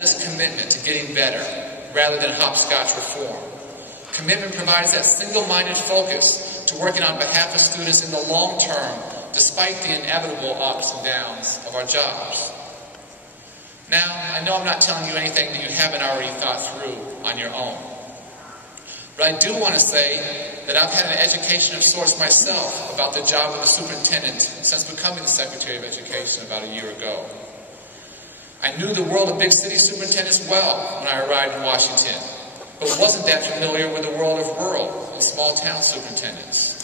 This commitment to getting better rather than hopscotch reform. Commitment provides that single-minded focus to working on behalf of students in the long term, despite the inevitable ups and downs of our jobs. Now, I know I'm not telling you anything that you haven't already thought through on your own. But I do want to say that I've had an education of sorts myself about the job of the superintendent since becoming the Secretary of Education about a year ago. I knew the world of big city superintendents well when I arrived in Washington, but wasn't that familiar with the world of rural and small town superintendents.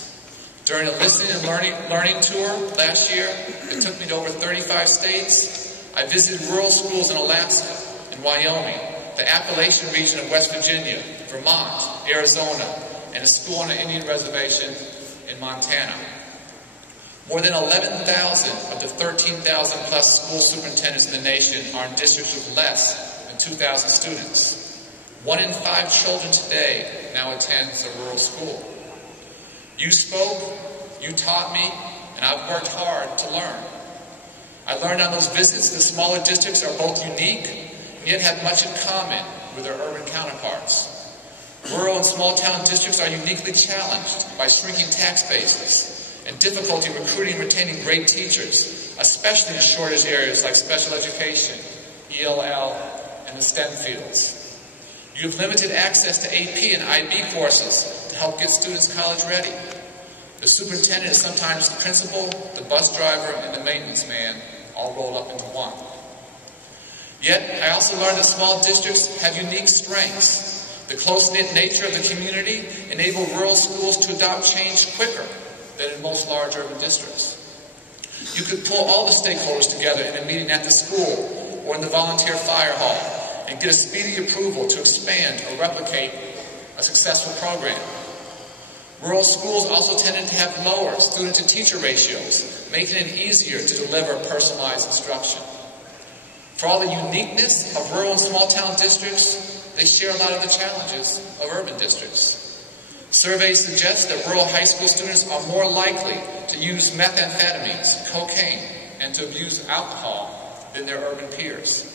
During a listening and learning tour last year that took me to over 35 states, I visited rural schools in Alaska and Wyoming, the Appalachian region of West Virginia, Vermont, Arizona, and a school on an Indian reservation in Montana. More than 11,000 of the 13,000 plus school superintendents in the nation are in districts with less than 2,000 students. 1 in 5 children today now attends a rural school. You spoke, you taught me, and I've worked hard to learn. I learned on those visits that smaller districts are both unique and yet have much in common with their urban counterparts. Rural and small town districts are uniquely challenged by shrinking tax bases and difficulty recruiting and retaining great teachers, especially in shortage areas like special education, ELL, and the STEM fields. You have limited access to AP and IB courses to help get students college ready. The superintendent is sometimes the principal, the bus driver, and the maintenance man, all rolled up into one. Yet, I also learned that small districts have unique strengths. The close-knit nature of the community enables rural schools to adopt change quicker than in most large urban districts. You could pull all the stakeholders together in a meeting at the school or in the volunteer fire hall and get a speedy approval to expand or replicate a successful program. Rural schools also tended to have lower student-to-teacher ratios, making it easier to deliver personalized instruction. For all the uniqueness of rural and small-town districts, they share a lot of the challenges of urban districts. Surveys suggest that rural high school students are more likely to use methamphetamines, cocaine, and to abuse alcohol than their urban peers.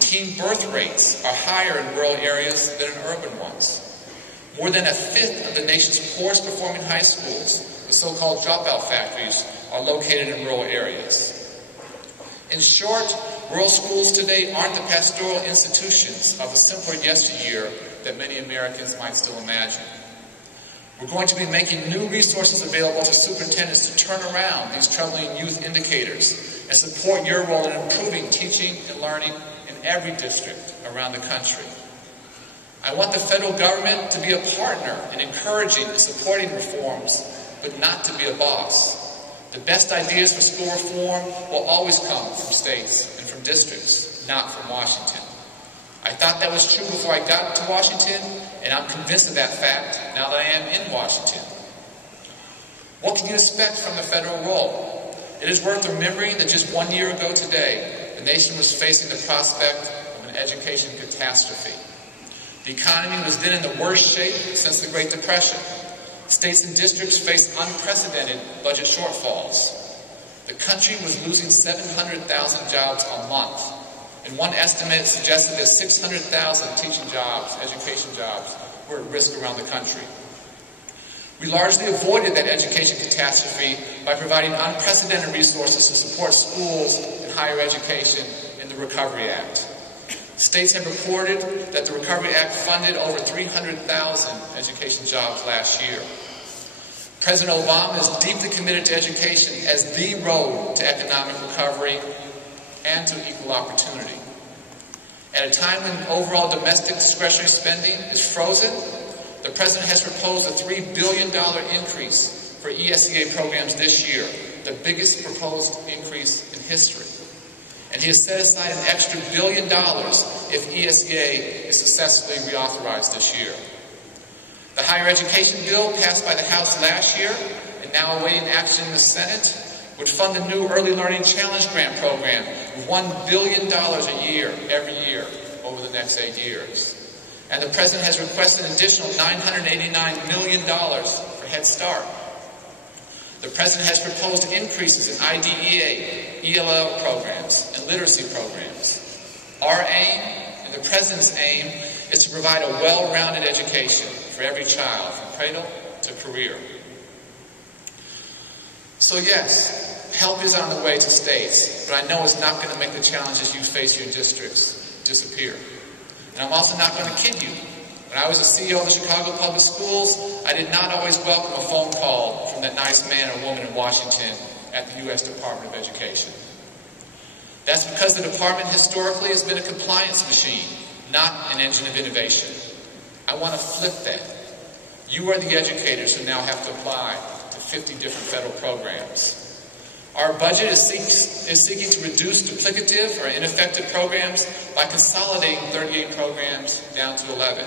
Teen birth rates are higher in rural areas than in urban ones. More than a fifth of the nation's poorest performing high schools, the so-called dropout factories, are located in rural areas. In short, rural schools today aren't the pastoral institutions of a simpler yesteryear that many Americans might still imagine. We're going to be making new resources available to superintendents to turn around these troubling youth indicators and support your role in improving teaching and learning in every district around the country. I want the federal government to be a partner in encouraging and supporting reforms, but not to be a boss. The best ideas for school reform will always come from states and from districts, not from Washington. I thought that was true before I got to Washington, and I'm convinced of that fact now that I am in Washington. What can you expect from the federal role? It is worth remembering that just 1 year ago today, the nation was facing the prospect of an education catastrophe. The economy was then in the worst shape since the Great Depression. States and districts faced unprecedented budget shortfalls. The country was losing 700,000 jobs a month. And one estimate suggested that 600,000 teaching jobs, education jobs, were at risk around the country. We largely avoided that education catastrophe by providing unprecedented resources to support schools and higher education in the Recovery Act. States have reported that the Recovery Act funded over 300,000 education jobs last year. President Obama is deeply committed to education as the road to economic recovery and to equal opportunity. At a time when overall domestic discretionary spending is frozen, the President has proposed a $3 billion increase for ESEA programs this year, the biggest proposed increase in history. And he has set aside an extra $1 billion if ESEA is successfully reauthorized this year. The higher education bill passed by the House last year and now awaiting action in the Senate would fund a new Early Learning Challenge Grant program with $1 billion a year, every year, over the next 8 years. And the President has requested an additional $989 million for Head Start. The President has proposed increases in IDEA, ELL programs, and literacy programs. Our aim President's aim is to provide a well-rounded education for every child, from cradle to career. So yes, help is on the way to states, but I know it's not going to make the challenges you face in your districts disappear. And I'm also not going to kid you. When I was the CEO of the Chicago Public Schools, I did not always welcome a phone call from that nice man or woman in Washington at the U.S. Department of Education. That's because the department historically has been a compliance machine, not an engine of innovation. I want to flip that. You are the educators who now have to apply to 50 different federal programs. Our budget is seeking to reduce duplicative or ineffective programs by consolidating 38 programs down to 11.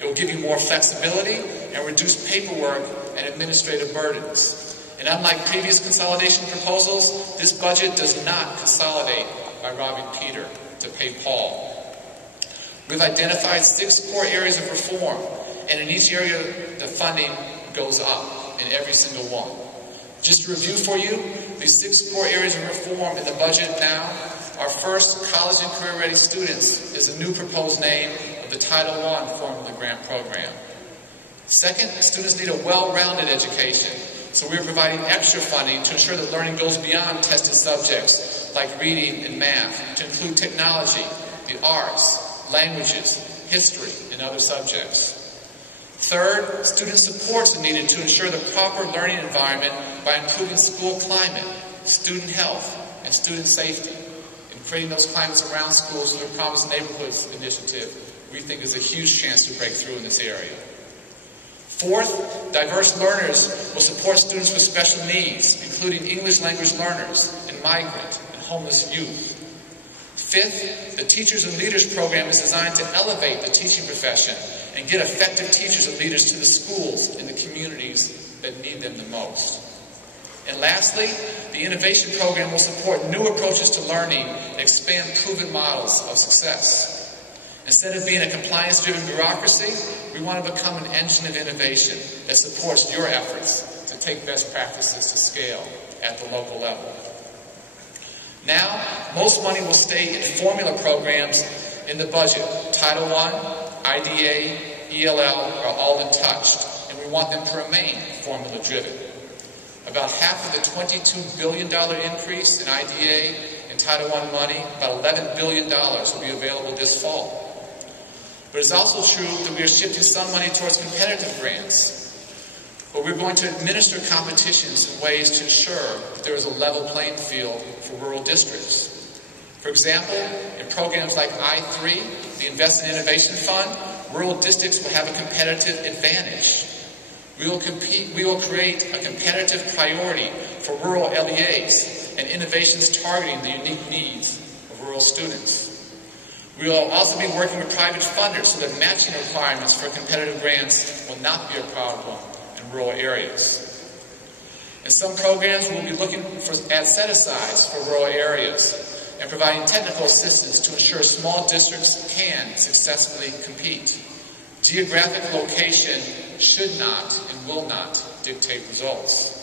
It will give you more flexibility and reduce paperwork and administrative burdens. And unlike previous consolidation proposals, this budget does not consolidate by robbing Peter to pay Paul. We've identified 6 core areas of reform, and in each area the funding goes up in every single one. Just to review for you, these 6 core areas of reform in the budget now are: first, college and career-ready students is a new proposed name of the Title I Formula Grant Program. Second, students need a well-rounded education, so we are providing extra funding to ensure that learning goes beyond tested subjects like reading and math to include technology, the arts, languages, history, and other subjects. Third, student supports are needed to ensure the proper learning environment by improving school climate, student health, and student safety. And creating those climates around schools through the Promised Neighborhoods initiative, we think is a huge chance to break through in this area. Fourth, diverse learners will support students with special needs, including English language learners and migrant and homeless youth. Fifth, the Teachers and Leaders program is designed to elevate the teaching profession and get effective teachers and leaders to the schools and the communities that need them the most. And lastly, the innovation program will support new approaches to learning and expand proven models of success. Instead of being a compliance-driven bureaucracy, we want to become an engine of innovation that supports your efforts to take best practices to scale at the local level. Now, most money will stay in formula programs in the budget. Title I, IDA, ELL are all untouched, and we want them to remain formula-driven. About half of the $22 billion increase in IDA and Title I money, about $11 billion, will be available this fall. But it's also true that we are shifting some money towards competitive grants, but we're going to administer competitions in ways to ensure that there is a level playing field for rural districts. For example, in programs like I-3, the Invest in Innovation Fund, rural districts will have a competitive advantage. We will create a competitive priority for rural LEAs and innovations targeting the unique needs of rural students. We will also be working with private funders so that matching requirements for competitive grants will not be a problem in rural areas. In some programs, we'll be looking at set-asides for rural areas and providing technical assistance to ensure small districts can successfully compete. Geographic location should not and will not dictate results.